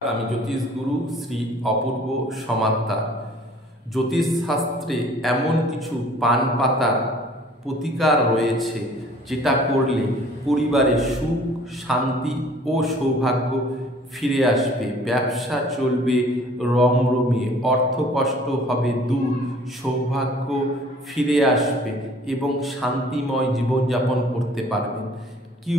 আমি জ্যোতিষগুরু শ্রী অপূর্ব সমাদ্দার। জ্যোতিষশাস্ত্রে এমন কিছু পান পাতার প্রতিকার রয়েছে যেটা করলে পরিবারে সুখ, শান্তি ও সৌভাগ্য ফিরে আসবে, ব্যবসা চলবে রমরমিয়ে, অর্থকষ্ট হবে দূর, সৌভাগ্য ফিরে আসবে এবং শান্তিময় জীবনযাপন করতে পারবেন। কি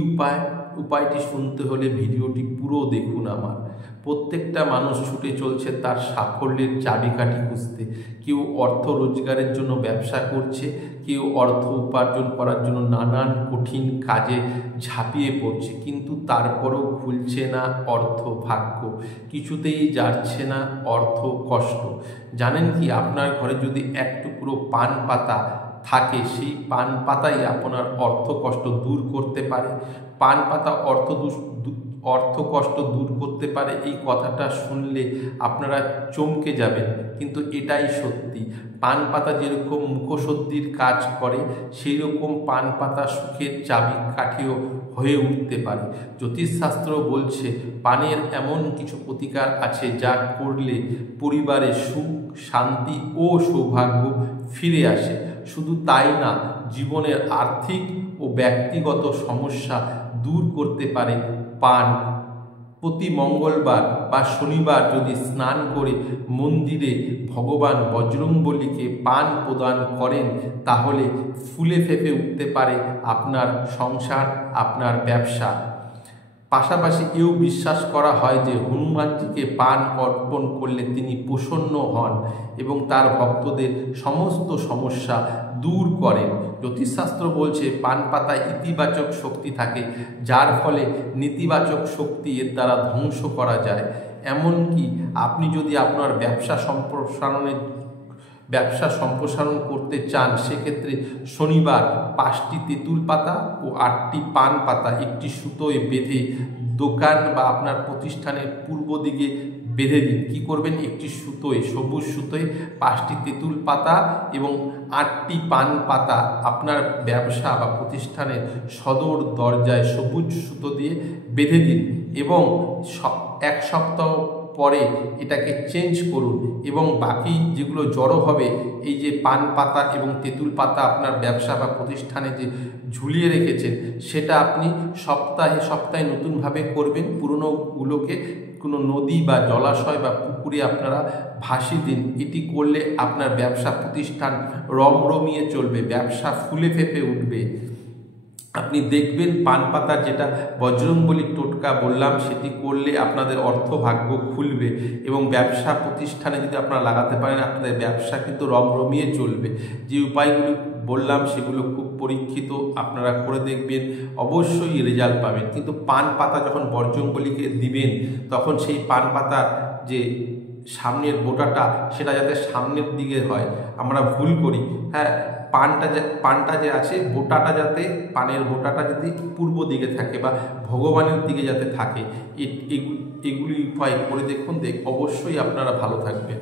উপায়টি শুনতে হলে ভিডিওটি পুরো দেখুন। আমার প্রত্যেকটা মানুষ ছুটে চলছে তার সাফল্যের চাবিকাঠি খুঁজতে। কেউ অর্থ রোজগারের জন্য ব্যবসা করছে, কেউ অর্থ উপার্জন করার জন্য নানান কঠিন কাজে ঝাঁপিয়ে পড়ছে, কিন্তু তারপরেও খুলছে না অর্থ ভাগ্য, কিছুতেই যাচ্ছে না অর্থ কষ্ট। জানেন কি, আপনার ঘরে যদি এক টুকরো পান পাতা থাকে, সেই পান পাতাই আপনার অর্থ কষ্ট দূর করতে পারে। পান পাতা অর্থ কষ্ট দূর করতে পারে, এই কথাটা শুনলে আপনারা চমকে যাবেন, কিন্তু এটাই সত্যি। পান পাতা যেরকম মুখশুদ্ধির কাজ করে, সেই রকম পান পাতা সুখের চাবিকাঠিও হয়ে উঠতে পারে। জ্যোতিষশাস্ত্র বলছে পানের এমন কিছু প্রতিকার আছে যা করলে পরিবারে সুখ, শান্তি ও সৌভাগ্য ফিরে আসে। শুধু তাই না, জীবনের আর্থিক ও ব্যক্তিগত সমস্যা দূর করতে পারে পান। প্রতি মঙ্গলবার বা শনিবার যদি স্নান করে মন্দিরে ভগবান বজরংবলীকে পান প্রদান করেন, তাহলে ফুলে ফেঁপে উঠতে পারে আপনার সংসার, আপনার ব্যবসা। পাশাপাশি এও বিশ্বাস করা হয় যে হনুমানজিকে পান অর্পণ করলে তিনি প্রসন্ন হন এবং তার ভক্তদের সমস্ত সমস্যা দূর করেন। জ্যোতিষশাস্ত্র বলছে পান পাতায় ইতিবাচক শক্তি থাকে, যার ফলে নেতিবাচক শক্তি এর দ্বারা ধ্বংস করা যায়। এমনকি আপনি যদি আপনার ব্যবসা সম্প্রসারণ করতে চান, সেক্ষেত্রে শনিবার 5টি তেঁতুল পাতা ও 8টি পান পাতা একটি সুতোয় বেঁধে দোকান বা আপনার প্রতিষ্ঠানের পূর্ব দিকে বেঁধে দিন। কি করবেন, একটি সুতোয়, সবুজ সুতোয় 5টি তেঁতুল পাতা এবং 8টি পান পাতা আপনার ব্যবসা বা প্রতিষ্ঠানের সদর দরজায় সবুজ সুতো দিয়ে বেঁধে দিন এবং 1 সপ্তাহ পরে এটাকে চেঞ্জ করুন এবং বাকি যেগুলো জড়ো হবে, এই যে পান পাতা এবং তেঁতুল পাতা আপনার ব্যবসা বা প্রতিষ্ঠানে যে ঝুলিয়ে রেখেছেন, সেটা আপনি সপ্তাহে নতুনভাবে করবেন। পুরনোগুলোকে কোনো নদী বা জলাশয় বা পুকুরে আপনারা ভাসিয়ে দিন। এটি করলে আপনার ব্যবসা প্রতিষ্ঠান রমরমিয়ে চলবে, ব্যবসা ফুলে ফেঁপে উঠবে। আপনি দেখবেন পান পাতা, যেটা বজরংবলী টোটকা বললাম, সেটি করলে আপনাদের অর্থ ভাগ্য খুলবে এবং ব্যবসা প্রতিষ্ঠানে যদি আপনারা লাগাতে পারেন, আপনাদের ব্যবসা কিন্তু রমরমিয়ে চলবে। যে উপায়গুলি বললাম সেগুলো খুব পরীক্ষিত, আপনারা করে দেখবেন, অবশ্যই রেজাল্ট পাবেন। কিন্তু পান পাতা যখন বজরংবলীকে দিবেন, তখন সেই পান পাতার যে সামনের বোটাটা, সেটা যাতে সামনের দিকে হয়। আমরা ভুল করি, হ্যাঁ, পানটা যে আছে, বোটাটা যাতে, পানের বোটাটা যদি পূর্ব দিকে থাকে বা ভগবানের দিকে যাতে থাকে। এগুলি উপায় করে দেখুন, অবশ্যই আপনারা ভালো থাকবেন।